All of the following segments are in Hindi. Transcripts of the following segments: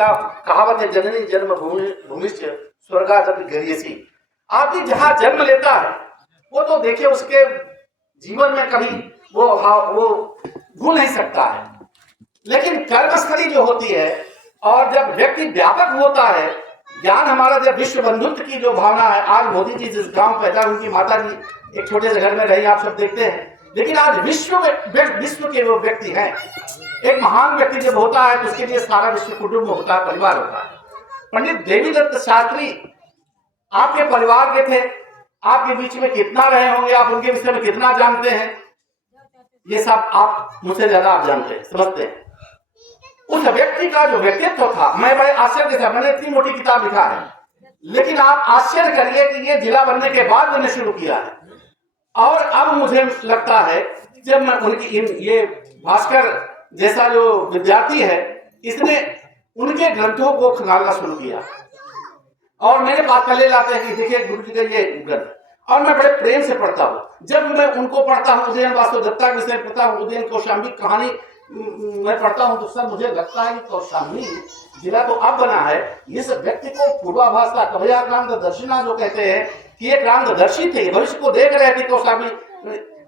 का कहावत है, जननी जन्मभूमि भूमिष्ठ स्वर्गादपि गरीयसी। आदमी जहाँ जन्म लेता है वो तो देखिए उसके जीवन में कभी वो भूल नहीं सकता है, लेकिन कर्मस्थली जो होती है और जब व्यक्ति व्यापक होता है, ज्ञान हमारा जब विश्व बंधुत्व की जो भावना है, आज मोदी जी जिस गांव पैदा, उनकी माता जी एक छोटे से घर में रही, आप सब देखते हैं, लेकिन आज विश्व के वो व्यक्ति हैं। एक महान व्यक्ति जब होता है तो उसके लिए सारा विश्व कुटुंब होता है, परिवार होता है। पंडित देवीदत्त शास्त्री आपके परिवार के थे, आपके बीच में कितना रहे होंगे, आप उनके विषय में कितना जानते हैं, ये सब आप मुझसे ज्यादा आप जानते हैं, समझते हैं। उस व्यक्ति का जो व्यक्तित्व था, मैं बड़े आश्चर्य था, मैंने इतनी मोटी किताब लिखा है, लेकिन आप आश्चर्य करिए कि ये जिला बनने के बाद मैंने शुरू किया है। और अब मुझे लगता है जब मैं उनकी ये भास्कर जैसा जो विद्यार्थी है, इसने उनके ग्रंथों को खंगालना शुरू किया और मेरे पास पहले लाते हैं कि देखिए गुरु जी का ये ग्रंथ, और मैं बड़े प्रेम से पढ़ता हूँ। जब मैं उनको पढ़ता हूँ, उदयन वासुदेव दत्ता के विषय पढ़ता हूँ, उदयन कौशाम्बी कहानी मैं पढ़ता हूँ, तो सर मुझे लगता है कि कौशाम्बी जिला तो अब बना है, इस व्यक्ति को पूर्वाभास का कवैया क्रांतदर्शिना जो कहते हैं कि ये क्रांतदर्शी थे, भविष्य को देख रहे थे कौशाम्बी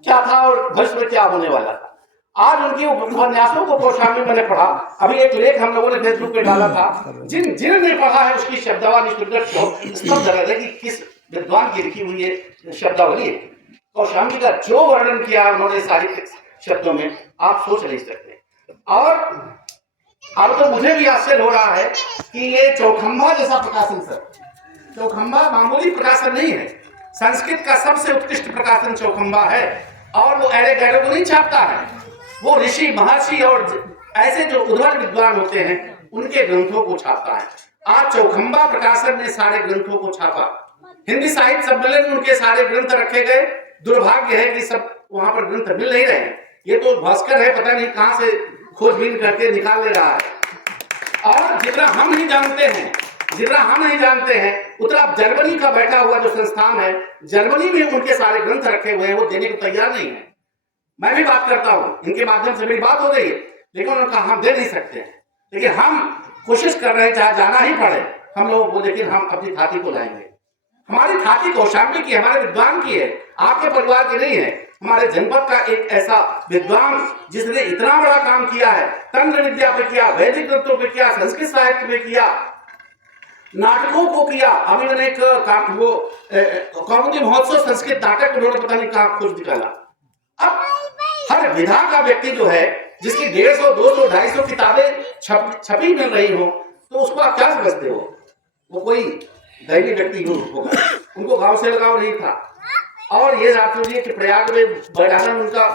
क्या था और भविष्य में क्या होने वाला था। आज उनकी उपन्यासों को कौशाम्बी मैंने पढ़ा, अभी एक लेख हम लोगों ने फेसबुक पे डाला था, जिन्होंने पढ़ा है उसकी शब्दावली कि किस विद्वान की लिखी हुई है शब्दावली है। कौशाम्बी का जो वर्णन किया उन्होंने साहित्यिक शब्दों में, आप सोच नहीं सकते। और अब तो मुझे भी आश्चर्य हो रहा है कि ये चौखंबा जैसा प्रकाशन, सर चौखंबा मामूली प्रकाशन नहीं है, संस्कृत का सबसे उत्कृष्ट प्रकाशन चौखंबा है, और वो एड़े गैड़े को नहीं छापता है, वो ऋषि महर्षि और ऐसे जो उद्भट विद्वान होते हैं उनके ग्रंथों को छापता है। आज चौखंबा प्रकाशन ने सारे ग्रंथों को छापा, हिंदी साहित्य सम्मेलन में उनके सारे ग्रंथ रखे गए। दुर्भाग्य है कि सब वहां पर ग्रंथ मिल नहीं रहे हैं, ये तो भास्कर है, पता नहीं कहां से खोजबीन करके निकाल ले रहा है। और जितना हम नहीं जानते हैं उतना जर्मनी का बैठा हुआ जो संस्थान है, जर्मनी में उनके सारे ग्रंथ रखे हुए हैं, वो देने को तैयार नहीं है। मैं भी बात करता हूँ, इनके माध्यम से मेरी बात हो रही है, लेकिन उन्होंने कहा हम दे नहीं सकते हैं, लेकिन हम कोशिश कर रहे हैं, चाहे जाना ही पड़े हम लोगों को, लेकिन हम अपनी थाती को लाएंगे। हमारी थाती कौशाम्बी की, हमारे विद्वान की है, आपके परिवार की नहीं है। हमारे जनपद का एक ऐसा विद्वान जिसने इतना बड़ा काम किया है, तंत्र विद्या पे किया, वैदिक ग्रंथों पे किया, संस्कृत साहित्य में किया, नाटकों को किया। अभी मैंने एक कौमुदी महोत्सव संस्कृत नाटक उन्होंने पता नहीं कहाँ खोज निकाला। अब हर विधा का व्यक्ति जो है, जिसकी 150, 200, 250 किताबें छपी मिल रही हो, तो उसको आप क्या समझते हो? वो कोई दैनिक व्यक्ति होगा, उनको गांव से लगाव नहीं था। और ये आप सोचिए कि प्रयाग में बैठाना उनका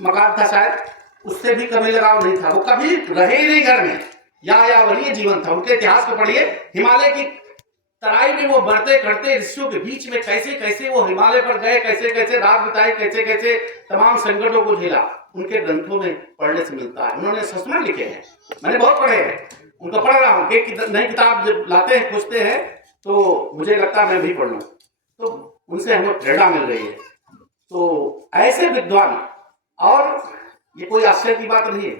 मकान था, शायद उससे भी कभी लगाव नहीं था, वो कभी रहे ही नहीं घर में, या वही जीवन था। उनके इतिहास को पढ़िए, हिमालय की तराई में वो बढ़ते करते ऋषियों के बीच में कैसे कैसे वो हिमालय पर गए, कैसे कैसे रात बिताई, कैसे कैसे तमाम संकटों को झेला, उनके ग्रंथों में पढ़ने से मिलता है। उन्होंने सस्मरण लिखे हैं, मैंने बहुत पढ़े हैं, उनको पढ़ रहा हूँ। एक नई किताब जब लाते हैं, पूछते हैं, तो मुझे लगता है मैं भी पढ़ लूँ, तो उनसे हमें प्रेरणा मिल रही है। तो ऐसे विद्वान, और ये कोई आश्चर्य की बात नहीं है,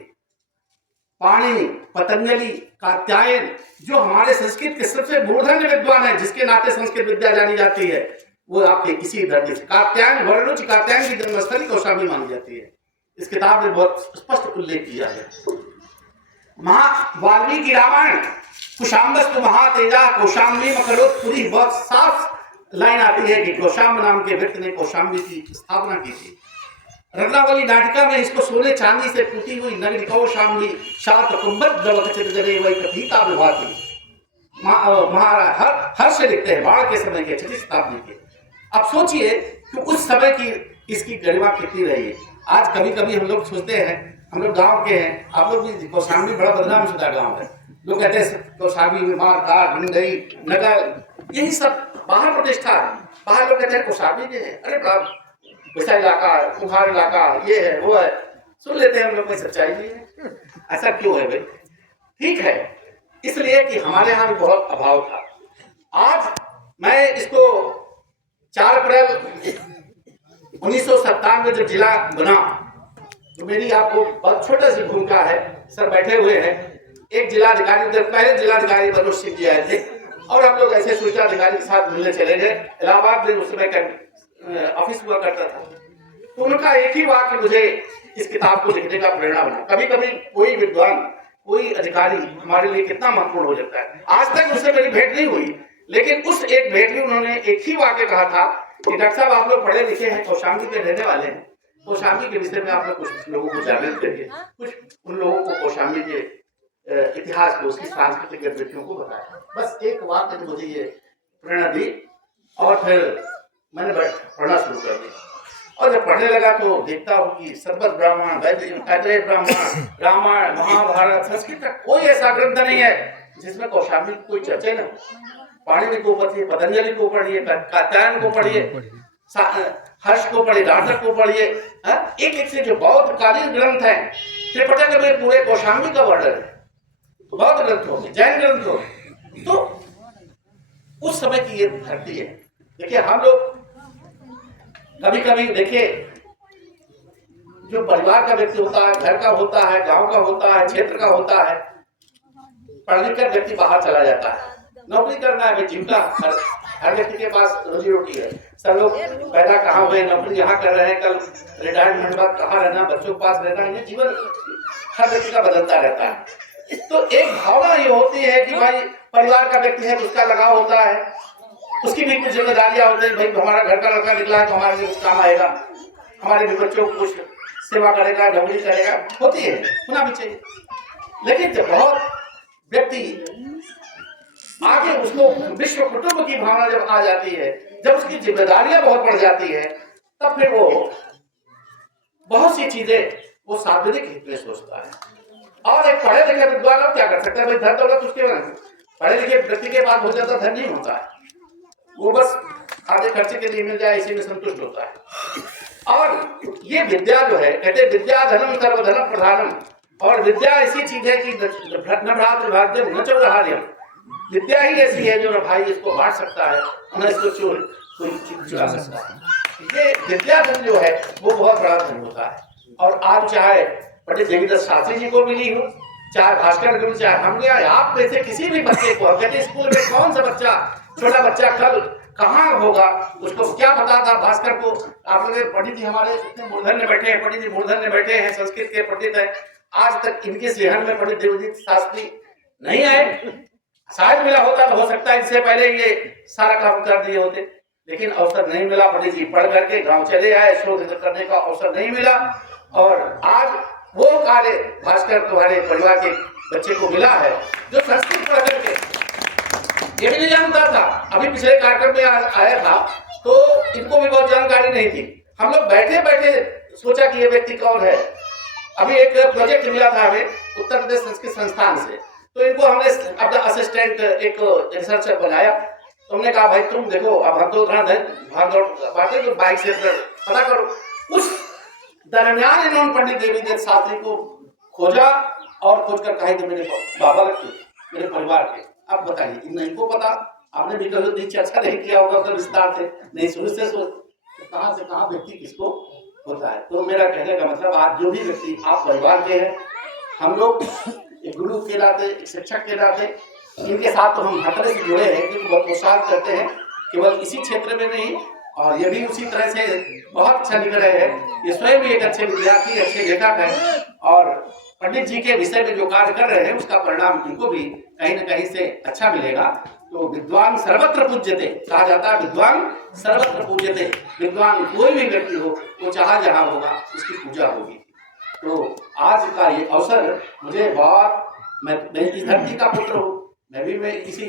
पाणिनि, पतंजलि, कात्यायन, जो हमारे संस्कृत के सबसे मूर्धन्य विद्वान है, जिसके नाते संस्कृत विद्या जानी जाती है, वो आपके किसी धरती से, कात्यायन वर्णुच, कात्यायन की जन्मस्थली कौशाम्बी मानी जाती है। इस किताब में बहुत स्पष्ट उल्लेख किया है। वाल्मीकि रामायण, कुशाम्बस्तु महातेजा कौशाम्बी मकरोत्पुरी, बहुत साफ लाइन आती है कि कौशाम्ब नाम के व्यक्ति ने कौशाम्बी की स्थापना की थी। रत्नावली नाटिका में इसको सोने चांदी से टूटी हुई नगरी कौशाम्बी शात कुंभत जरे वही कथीता विभाती, महाराज हर्ष लिखते हैं बाढ़ के समय के 6वीं शताब्दी के। अब सोचिए कि उस समय की इसकी गरिमा कितनी रही है। आज कभी कभी हम लोग सोचते हैं, हम लोग गांव के हैं, आप लोग भी, कौशाम्बी बड़ा बदनाम शुदा गांव है, लोग कहते हैं कौशाम्बी में मार काट भिंडई नगर, यही सब बाहर प्रतिष्ठा है। बाहर लोग कहते हैं कौशाम्बी के हैं, अरे बाप वैसा इलाका है, कुम्हार इलाका, ये है वो है, सुन लेते हैं हम लोग, कोई सच्चाई नहीं है। ऐसा क्यों है भाई? ठीक है, इसलिए कि हमारे यहाँ भी बहुत अभाव था। आज मैं इसको 4 अप्रैल 1997 जब जिला बना, तो मेरी आपको बहुत छोटा सी भूमिका है, सर बैठे हुए हैं, एक जिलाधिकारी थे, पहले जिलाधिकारी मनोज सिंह जी आए थे और हम लोग ऐसे सूचना अधिकारी के साथ मिलने चले गए। इलाहाबाद में उस समय ऑफिस हुआ करता था। तो उनका एक ही वाक्य मुझे इस किताब को लिखने का प्रेरणा बना। कभी कभी कोई विद्वान, कोई अधिकारी हमारे लिए कितना महत्वपूर्ण हो जाता है। आज तक उससे मेरी भेंट नहीं हुई, लेकिन उस एक भेंट में उन्होंने एक ही वाक्य कहा था कि डॉक्टर साहब आप लोग पढ़े लिखे हैं, कौशाम्बी के रहने वाले हैं, कौशाम्बी के विषय में आप लोग कुछ लोगों को जागृत करिए, कुछ उन लोगों को कौशाम्बी के इतिहास को, उसकी सांस्कृतिक गतिविधियों को बताया। बस एक वाक्य ने मुझे ये प्रेरणा दी और फिर मैंने पढ़ना शुरू कर दिया। और जब पढ़ने लगा तो देखता हूँ कि सर्वत ब्राह्मण, वैदिक ब्राह्मण, रामायण, महाभारत, संस्कृत का कोई ऐसा ग्रंथ नहीं है जिसमें कौशाम्बी की कोई चर्चा न हो। पाणिनि को पढ़िए, पतंजलि को पढ़िए, कात्यायन को पढ़िए, हर्ष को पढ़िए, नाटक को पढ़िए, एक एक से जो बौद्ध कालीन ग्रंथ है, त्रिपिटक में पूरे कौशाम्बी का वर्णन है। बौद्ध ग्रंथ हो, जैन ग्रंथ हो, तो उस समय की ये धरती है। देखिए हम लोग कभी कभी देखिए जो परिवार का व्यक्ति होता है, घर का होता है, गांव का होता है, क्षेत्र का होता है, पढ़ लिख कर व्यक्ति बाहर चला जाता है, नौकरी करना है, जीविका हर व्यक्ति के पास रोजी रोटी है। सब लोग पैदा कहाँ हुए, नौकरी यहाँ कर रहे हैं, कल रिटायरमेंट बाद कहाँ रहना, बच्चों के पास रहना, ये जीवन हर व्यक्ति का बदलता रहता है। तो एक भावना ये होती है कि भाई परिवार का व्यक्ति है, उसका लगाव होता है, उसकी भी कुछ जिम्मेदारियां होती है। भाई हमारा घर का लड़का निकला है तो हमारे लिए कुछ काम आएगा, हमारे भी बच्चों को कुछ सेवा करेगा, नौकरी करेगा, होती है, होना भी चाहिए। लेकिन जब बहुत व्यक्ति आगे उसको विश्व कुटुंब की भावना जब आ जाती है, जब उसकी जिम्मेदारियां बहुत बढ़ जाती है, तब फिर वो बहुत सी चीजें वो सार्वजनिक हित में सोचता है। और एक पढ़े लिखे विद्वान अब क्या कर सकता है? भाई धन दौलत उसके पढ़े लिखे व्यक्ति के पास बहुत ज्यादा धन नहीं होता है, वो बस आधे खर्चे के लिए मिल जाए इसी में संतुष्ट होता है। और ये विद्या जो है, कहते विद्या धनम सर्वधनम प्रधानम, और विद्या ऐसी चीज है कि न भ्रातृभाग्यम न चौराहार्यम, विद्या ही ऐसी है जो भाई इसको बांट सकता है, न इसको कोई चुरा सकता है। ये विद्या धन जो है वो बहुत बड़ा धन होता है। और आज चाहे पंडित देवीदास शास्त्री जी को मिली हो, चाहे भास्कर गुरु, चाहे हम गया, आप में से किसी भी बच्चे को, कहते स्कूल में कौन सा बच्चा, छोटा बच्चा कल कहाँ होगा, उसको क्या पता था भास्कर को। आप लोग पंडित जी हमारे इतने मूर्धन्य बैठे हैं, पंडित जी मूर्धन्य बैठे हैं, संस्कृत के पंडित हैं, आज तक इनके सेहन में पंडित देवदत्त शास्त्री नहीं आए। शायद मिला होता तो हो सकता है इससे पहले ये सारा काम कर दिए होते, लेकिन अवसर नहीं मिला। पंडित जी पढ़ करके गांव चले आए, शोध करने का अवसर नहीं मिला। और आज वो कार्य भास्कर तुम्हारे परिवार के बच्चे को मिला है जो संस्कृत पढ़ करके, ये भी नहीं जानता था। अभी पिछले कार्यक्रम में आया था तो इनको भी बहुत जानकारी नहीं थी। हम लोग बैठे बैठे सोचा कि ये व्यक्ति कौन है। अभी एक प्रोजेक्ट मिला था हमें उत्तर प्रदेश संस्कृत संस्थान से, तो इनको हमने अपना असिस्टेंट एक रिसर्चर बनाया। तो हमने कहा भाई तुम देखो, अब हम तो भाग दौड़ बातें तो बाइक से पता करो। उस दरमियान इन्होंने पंडित देवीदास शास्त्री को खोजा और खोज कर कहा कि मेरे बाबा लगते, मेरे परिवार के। अब बताइए, इनको पता, आपने भी कभी चर्चा नहीं किया होगा तो विस्तार से नहीं, शुरू से कहाँ से कहाँ व्यक्ति किसको होता है। तो मेरा कहने का मतलब, आज जो भी व्यक्ति आप परिवार के हैं, हम लोग एक गुरु के नाते, एक शिक्षक के नाते, इनके साथ तो हम हर तरह से जुड़े हैं, क्योंकि बहुत प्रोत्साहित करते हैं, केवल इसी क्षेत्र में नहीं, और ये भी उसी तरह से बहुत अच्छा लिख रहे हैं। ये स्वयं भी एक अच्छे विद्यार्थी, अच्छे लेखक हैं, और पंडित जी के विषय में जो कार्य कर रहे हैं उसका परिणाम इनको भी कहीं न कहीं से अच्छा मिलेगा। तो विद्वान सर्वत्र पूज्यते कहा जाता है, विद्वान सर्वत्र पूज्यते। विद्वान कोई भी व्यक्ति हो, वो चाहे जहाँ होगा उसकी पूजा होगी। तो आज का ये अवसर मुझे बहुत, मैं इस धरती का पुत्र हूँ, मैं इसी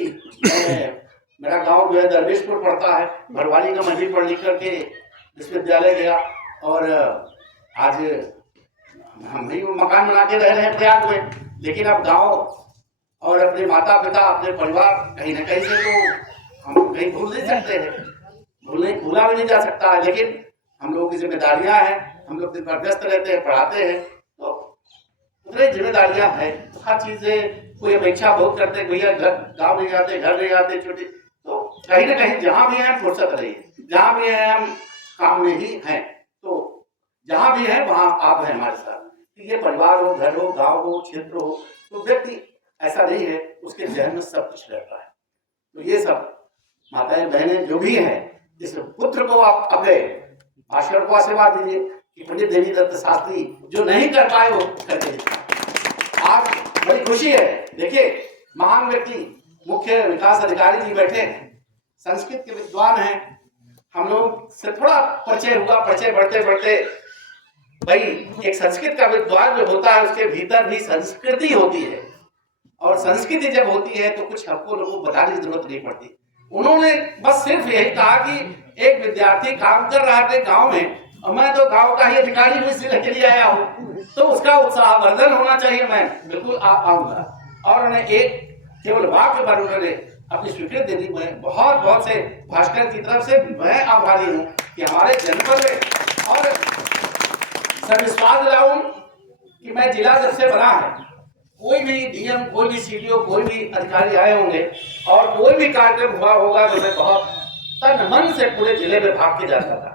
मेरा गांव जो है दरवेशपुर पड़ता है, भरवाली का, मैं भी पढ़ लिख करके विश्वविद्यालय गया, और आज हम भी मकान बना के रह रहे हैं प्रयाग में। लेकिन अब गांव और अपने माता पिता, अपने परिवार कहीं न कहीं से तो हम कहीं भूल नहीं सकते हैं, भूला भी नहीं जा सकता है। लेकिन हम लोगों की जिम्मेदारियां हैं, हम लोग दिन भर व्यस्त रहते हैं, पढ़ाते हैं, तो उतनी जिम्मेदारियां हैं। हर चीजें कोई अपेक्षा बहुत करते हैं, भैया गाँव नहीं जाते, घर नहीं जाते, छोटी, तो कहीं ना कहीं जहाँ भी हैं फुर्सत रही, जहाँ भी हैं हम काम में ही हैं। तो जहाँ भी है वहाँ आप हैं हमारे साथ। ये परिवार हो, घर हो, गांव हो, क्षेत्र हो, तो व्यक्ति ऐसा नहीं है, उसके जहन में सब कुछ रहता है। तो ये सब माताएं बहनें जो भी हैं, इस पुत्र को आप अपने भाषण को आशीर्वाद दीजिए कि पंडित देवी दत्त शास्त्री जो नहीं कर पाए वो करके दिखाए। आज बड़ी खुशी है, देखिए महान व्यक्ति मुख्य विकास अधिकारी जी बैठे हैं, संस्कृत के विद्वान हैं, हम लोग से थोड़ा परिचय हुआ, परिचय बढ़ते बढ़ते भाई एक संस्कृत का विद्वान जो होता है उसके भीतर भी संस्कृति होती है, और संस्कृति जब होती है तो कुछ हमको लोगों को बताने की जरूरत नहीं पड़ती। उन्होंने बस सिर्फ यही कहा कि एक विद्यार्थी काम कर रहा था गांव में, और मैं तो गांव का ही अधिकारी हूँ इसलिए के लिए आया हूँ, तो उसका उत्साहवर्धन होना चाहिए, मैं बिल्कुल आऊंगा। और उन्हें एक केवल वाक्य पर उन्होंने अपनी स्वीकृति दे दी। मैं बहुत बहुत से भास्कर की तरफ से मैं आभारी हूँ कि हमारे जनपद में, और सर विश्वास दिलाऊं कि मैं जिला जब से बना है, कोई भी डीएम, कोई भी सीडीओ, कोई भी अधिकारी आए होंगे और कोई भी कार्यक्रम हुआ होगा तो मैं बहुत तन मन से पूरे जिले में भाग के जाता था।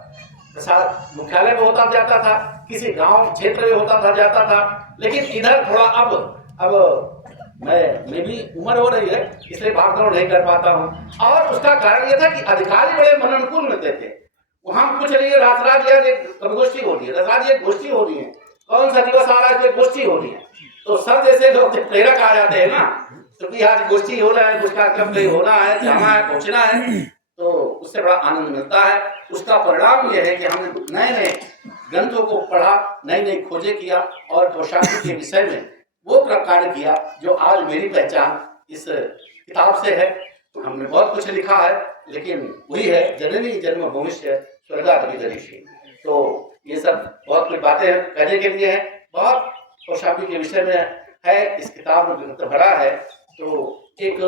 प्रसाद मुख्यालय में होता जाता था, किसी गांव क्षेत्र में होता था जाता था, लेकिन इधर थोड़ा अब मैं भी उम्र हो रही है इसलिए भाग दौड़ नहीं कर पाता हूँ। और उसका कारण यह था कि अधिकारी बड़े मन अनुकूल मिलते थे। वहां कुछ नहीं है, रातराज गोष्ठी हो रही है, रातराज एक गोष्ठी हो रही है, कौन सा दिवस आ रहा है इसमें गोष्ठी हो रही है, तो सब जैसे लोग प्रेरक आ जाते हैं ना, क्योंकि आज गोष्ठी हो रहा है, कुछ कार्यक्रम कहीं होना है, जाना है, पहुंचना है, तो उससे बड़ा आनंद मिलता है। उसका परिणाम यह है कि हमने नए नए ग्रंथों को पढ़ा, नई नई खोजें किया और कौशाम्बी के विषय में वो कार्य किया जो आज मेरी पहचान इस किताब से है। हमने बहुत कुछ लिखा है, लेकिन वही है जननी जन्म भूमिष्य स्वर्गात् अभिगरीषि। तो ये सब बहुत कुछ बातें कहने के लिए है, बहुत कौशाम्बी के विषय में है, इस किताब में भरा है। तो एक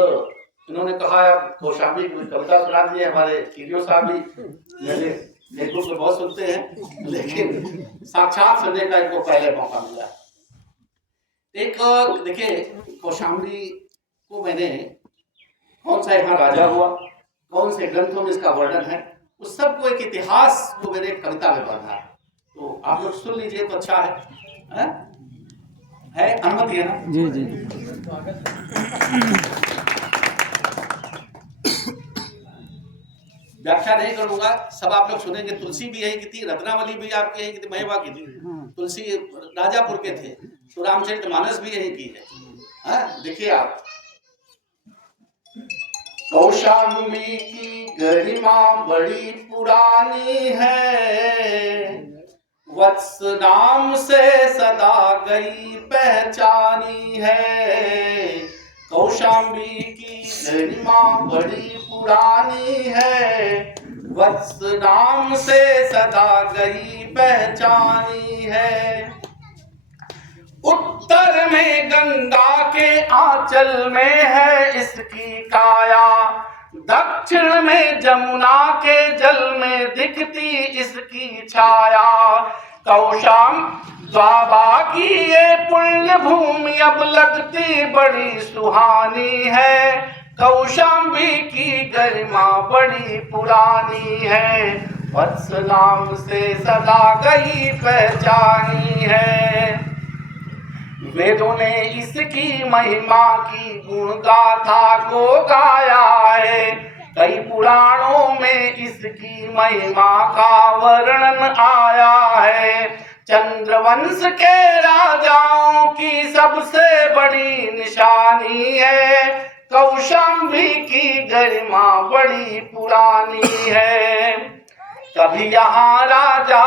इन्होंने कहा कौशाम्बी की कविता सुना दी है, हमारे टीडीओ साहब भी मेरे फेसबुक पे बहुत सुनते हैं, लेकिन साक्षात सुनने का इनको पहले मौका मिला। एक देखिए कौशाम्बी को मैंने कौन सा यहाँ राजा हुआ, कौन से ग्रंथों में इसका वर्णन है, उस सब को एक इतिहास को मैंने कविता में बांधा। तो आप लोग सुन लीजिए तो अच्छा है अनुमति है ना? जी जी। व्याख्या नहीं करूंगा, सब आप लोग सुनेंगे। तुलसी भी यही की थी, रत्नावली भी आपकी यही की थी, महिमा की थी, तुलसी राजापुर के थे, तो रामचरितमानस भी यही की है। देखिए आप, कौशाम्बी की गरिमा बड़ी पुरानी है, वत्स नाम से सदा गई पहचानी है। कौशाम्बी की गरिमा बड़ी पुरानी है, वत्स नाम से सदा गई पहचानी है। उत्तर में गंगा के आंचल में है इसकी काया, दक्षिण में जमुना के जल में दिखती इसकी छाया। कौशाम्बी द्वाबा की ये पुण्य भूमि अब लगती बड़ी सुहानी है। कौशाम्बी की गरिमा बड़ी पुरानी है, वत्स नाम से सदा गई पहचानी है। वेदों ने इसकी महिमा की गुण गाथा को गाया है, कई पुराणों में इसकी महिमा का वर्णन आया है। चंद्रवंश के राजाओं की सबसे बड़ी निशानी है, कौशाम्बी की गरिमा बड़ी पुरानी है। कभी यहाँ राजा